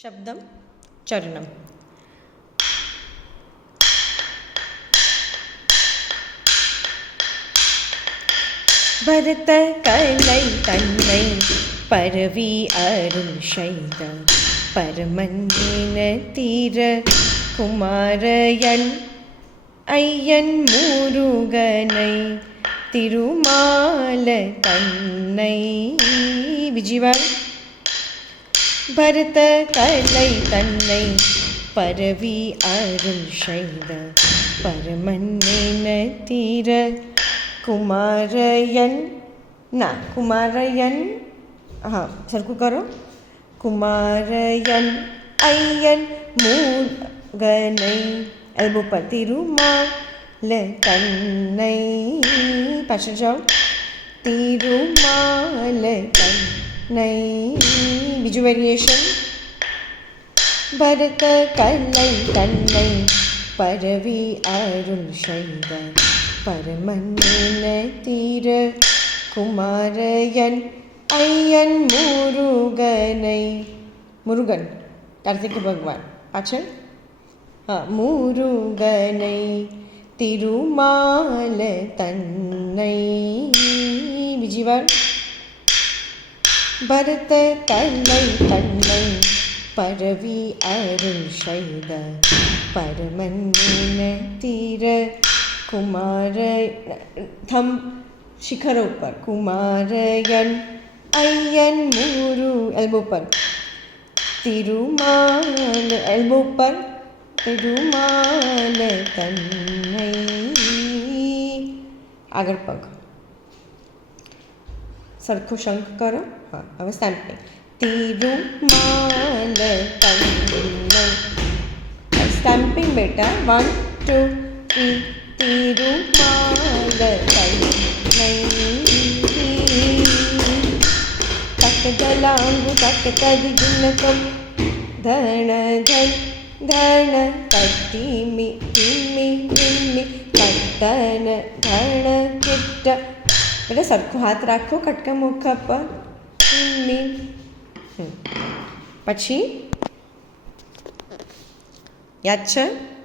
शब्दं चरणं भरत कलै तन्नै परवी अरुள் செய்த பரமன்னின தீர குமாரயன் ஐயன் முருகனை திருமால தன்னை விஜிவாய் भरत कलै तन्नै परवी अरुள் செய்த परमन्निन तीर कुमारयन ना कुमारयन हाँ सरखू करो कुमारयन अय्यन मुरुगनै एल्बो पर तिरुमाल तन्नै पाछળ जाओ तिरुमाल तन्नै बीजू वेरिएशन भरत कलै तन्नै परवी अरुள் செய்த परमन्निन तीर कुमारयन अय्यन मुरुगनै मुरुगन कार्तिक भगवान पाछળ हाँ मुरुगनै तिरुमाल तन्नै बीजी वार भरत कलै तन्नै परवी अरुள் செய்த परमन्निन तीर कुमार थम शिखरों पर कुमारयन अय्यन मुरु एल्बो पर तिरुमाल एल्बो पर तिरुमाल तन्नै आगर पग सरखो शंख करो हाँ हमें स्टैम्पिंग तिरुमाल तन्नै स्टैम्पिंग बेटा 1 2 3 तिरुमाल तन्नै तकदलांगु तकतदिगिन्नकं धन धन धन तट्टिमि तिमि तिमि तन धन किट्ट बेटा सरखो हाथ राखो कटका मुखा पर तिमि પછી યાદ છે